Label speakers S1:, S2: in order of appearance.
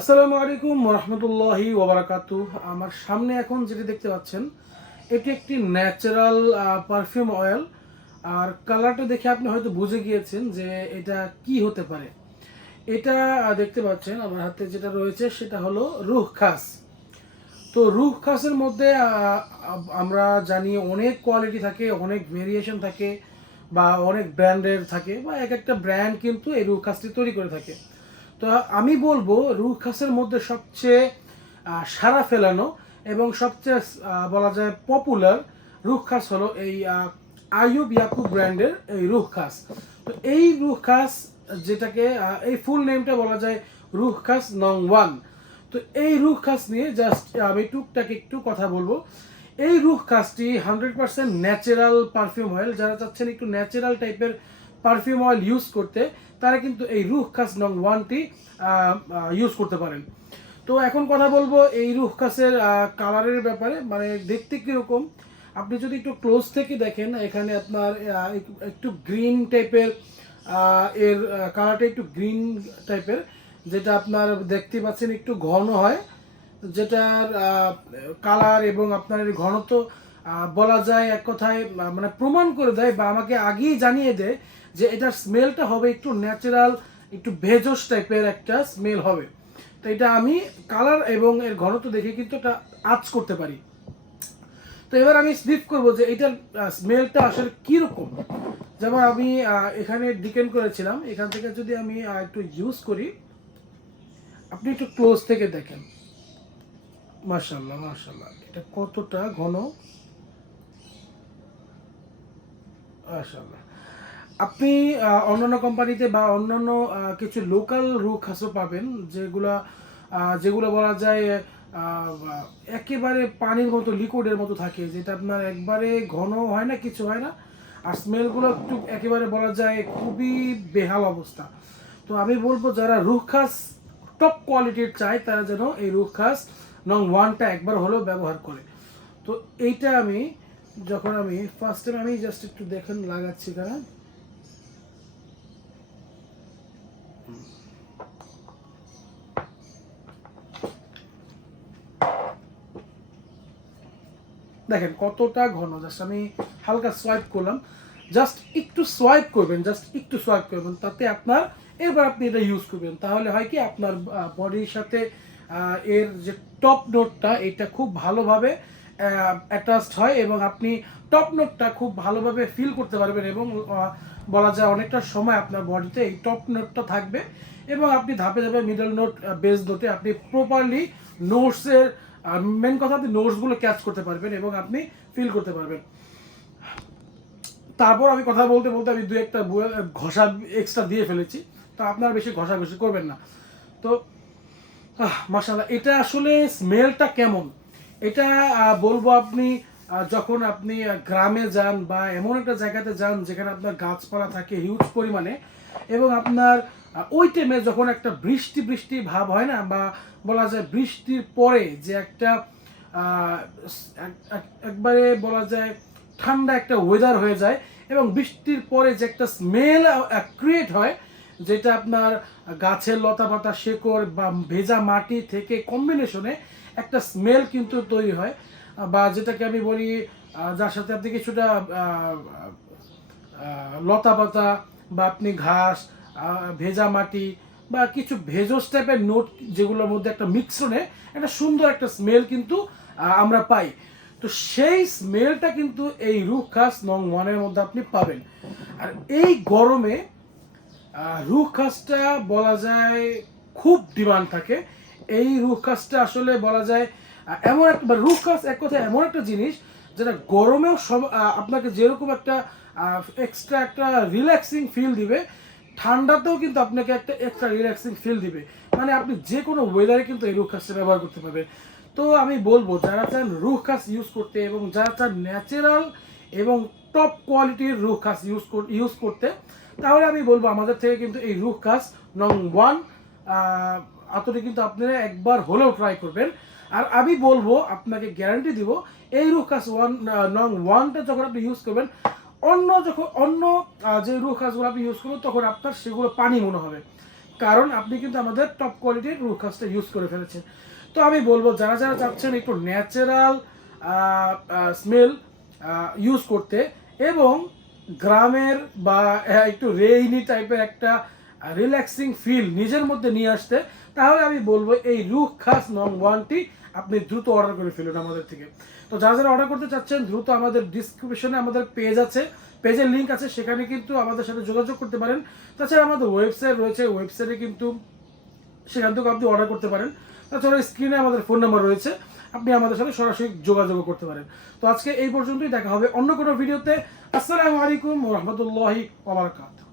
S1: আসসালামু আলাইকুম রহমতুল্লাহি ওবরাকাতু। আমার সামনে এখন যেটি দেখতে পাচ্ছেন, এটি একটি ন্যাচারাল পারফিউম অয়েল। আর কালারটা দেখে আপনি হয়তো বুঝে গিয়েছেন যে এটা কি হতে পারে। এটা দেখতে পাচ্ছেন, আমার হাতে যেটা রয়েছে সেটা হলো রুহ খাস। তো রুহ খাসের মধ্যে আমরা জানি অনেক কোয়ালিটি থাকে, অনেক ভেরিয়েশন থাকে, বা অনেক ব্র্যান্ডের থাকে, বা এক একটা ব্র্যান্ড কিন্তু এই রুহ খাসটি তৈরি করে থাকে। তো আমি বলব রুহ খাসের মধ্যে সবচেয়ে সাড়া ফেলানো এবং সবচেয়ে বলা যায় পপুলার রুখ খাস হলো এই আহ, আইয়ুব ইয়াকুব ব্র্যান্ডের এই রুহ খাস। তো এই রুহ খাস যেটাকে এই ফুল নেমটা বলা যায় রুখ খাস নং ওয়ান। তো এই রুখ খাস নিয়ে জাস্ট আমি টুকটাক একটু কথা বলব। এই রুখ খাসটি hundred percent natural perfume oil যারা চাচ্ছেন একটু ন্যাচারাল টাইপের পারফিউম অয়েল ইউজ করতে, তারা কিন্তু এই রুহ খাস নং ওয়ানটি ইউজ করতে পারেন। তো এখন কথা বলব এই রুহ খাসের কালারের ব্যাপারে। মানে দেখতে কীরকম? আপনি যদি একটু ক্লোজ থেকে দেখেন, এখানে আপনার একটু- গ্রিন টাইপের এর কালারটা একটু গ্রিন টাইপের যেটা আপনার দেখতে পাচ্ছেন একটু ঘন হয়, যেটার কালার এবং আপনার ঘনত্ব বলা যায় এক কথায় মানে প্রমাণ করে দেয় বা আমাকে আগেই জানিয়ে দেয় যে এটার স্মেলটা হবে একটু ন্যাচারাল একটু ভেজস টাইপের একটা স্মেল হবে। তো এটা আমি কালার এবং এর ঘনত্ব দেখে কিন্তু এটা আজ করতে পারি। তো এবার আমি স্লিপ করব যে এটার স্মেলটা আসলে কীরকম? যেমন আমি এখানে ডিকেন করেছিলাম, এখান থেকে যদি আমি একটু ইউজ করি, আপনি একটু ক্লোজ থেকে দেখেন। মাশাল্লাহ মাশাল্লাহ এটা কতটা ঘন? মাশাল্লাহ আপনি অন্যান্য কোম্পানিতে বা অন্যান্য কিছু লোকাল রুখ হাসও পাবেন, যেগুলা যেগুলো বলা যায় একেবারে পানির মতো লিকুইডের মতো থাকে, যেটা আপনার একবারে ঘন হয় না, কিছু হয় না, আর স্মেলগুলো একটু, একেবারে বলা যায় খুবই বেহাল অবস্থা। তো আমি বলব, যারা রুখাস টপ কোয়ালিটির চায়, তারা যেন এই রুখাস নং ওয়ানটা একবার হলেও ব্যবহার করে। তো এইটা আমি, যখন আমি ফার্স্ট টাইম আমি জাস্ট একটু দেখেন, লাগাচ্ছি এখানে। দেখেন কতটা ঘন জাস্ট আমি হালকা সোয়াইপ করলাম। জাস্ট একটু সোয়াইপ করবেন জাস্ট একটু সোয়াইপ করবেন, তাতে আপনার এবার আপনি এটা ইউজ করবেন। তাহলে হয় কি, আপনার বডির সাথে এর যে টপ নোটটা এটা খুব ভালোভাবে অ্যাটাচড হয় এবং আপনি টপ নোটটা খুব ভালোভাবে ফিল করতে পারবেন এবং বলা যায় অনেকটা সময় আপনার বডিতে এই টপ নোটটা থাকবে। এবং আপনি ধাপে ধাপে মিডল নোট বেস নোটে আপনি প্রপারলি নোটসের মেন কথা আপনি নোটসগুলো ক্যাচ করতে পারবেন এবং আপনি ফিল করতে পারবেন। তারপর আমি কথা বলতে বলতে আমি দু একটা ঘষা এক্সট্রা দিয়ে ফেলেছি। তো আপনার বেশি ঘষাঘষি করবেন না। তো মাসাল্লাহ এটা আসলে স্মেলটা কেমন? এটা বলব আপনি যখন আপনি গ্রামে যান বা এমন একটা জায়গাতে যান যেখানে আপনার গাছপালা থাকে হিউজ পরিমাণে এবং আপনার ওই টাইমে যখন একটা বৃষ্টি বৃষ্টি ভাব হয় না, বা বলা যায় বৃষ্টির পরে যে একটা একবারে বলা যায় ঠান্ডা একটা ওয়েদার হয়ে যায় এবং বৃষ্টির পরে যে একটা স্মেল ক্রিয়েট হয়, যেটা আপনার গাছের লতা পাতা শেকড় বা ভেজা মাটি থেকে কম্বিনেশনে একটা স্মেল কিন্তু তৈরি হয়। বা যেটাকে আমি বলি যার সাথে আপনি কিছুটা লতা পাতা বা আপনি ঘাস ভেজা মাটি বা কিছু ভেজস টাইপের নোট যেগুলোর মধ্যে একটা মিক্সনে একটা সুন্দর একটা স্মেল কিন্তু আমরা পাই। তো সেই স্মেলটা কিন্তু এই রুখ খাস নং ওয়ানের মধ্যে আপনি পাবেন। আর এই গরমে রুখ খাসটা বলা যায় খুব ডিমান্ড থাকে। এই রুখ খাসটা আসলে বলা যায় এমন একটা রুখ খাস এক কথা এমন একটা জিনিস যেটা গরমেও সব আপনাকে যেরকম একটা এক্সট্রা একটা রিল্যাক্সিং ফিল দিবে ঠান্ডাতেও কিন্তু আপনাকে একটা এক্সট্রা রিল্যাক্সিং ফিল দিবে। মানে আপনি যে কোনো ওয়েদারে কিন্তু এই রুখ খাসটা ব্যবহার করতে পারবেন। তো আমি বলব, যারা চান রুখ কাজ ইউজ করতে এবং যারা চান ন্যাচারাল এবং টপ কোয়ালিটির রুখ খাস ইউজ ইউজ করতে, তাহলে আমি বলব আমাদের থেকে কিন্তু এই রুখ খাস নং ওয়ান আতরে কিন্তু আপনারা একবার হলেও ট্রাই করবেন। আর আমি বলব, আপনাকে গ্যারান্টি দিব, এই রুখ খাস ওয়ান নং ওয়ানটা যখন আপনি ইউজ করবেন অন্য যখন, অন্য যে রুখ খাসগুলো আপনি ইউজ করবেন, তখন আপনার সেগুলো পানি মনে হবে। কারণ আপনি কিন্তু আমাদের টপ কোয়ালিটির রুখাসটা ইউজ করে ফেলেছেন। তো আমি বলব, যারা যারা চাচ্ছেন একটু ন্যাচারাল স্মেল ইউজ করতে এবং গ্রামের বা একটু রেইনি টাইপের একটা রিল্যাক্সিং ফিল নিজের মধ্যে নিয়ে আসতে, তাহলে আমি বলব, এই রুখ খাস নং ওয়ানটি আপনি দ্রুত অর্ডার করে ফেলুন আমাদের থেকে। তো যারা যারা অর্ডার করতে চাচ্ছেন, দ্রুত আমাদের ডিসক্রিপশনে আমাদের পেজ আছে। পেজের লিঙ্ক আছে, সেখানে কিন্তু আমাদের সাথে যোগাযোগ করতে পারেন। তাছাড়া আমাদের ওয়েবসাইট রয়েছে ওয়েবসাইটে কিন্তু সেখান থেকেও আপনি অর্ডার করতে পারেন। তাছাড়া স্ক্রিনে আমাদের ফোন নাম্বার রয়েছে, আপনি আমাদের সাথে সরাসরি যোগাযোগ করতে পারেন। তো আজকে এই পর্যন্তই, দেখা হবে অন্য কোনো ভিডিওতে আসসালামু আলাইকুম রহমতুল্লাহি ওবরাকাতুহ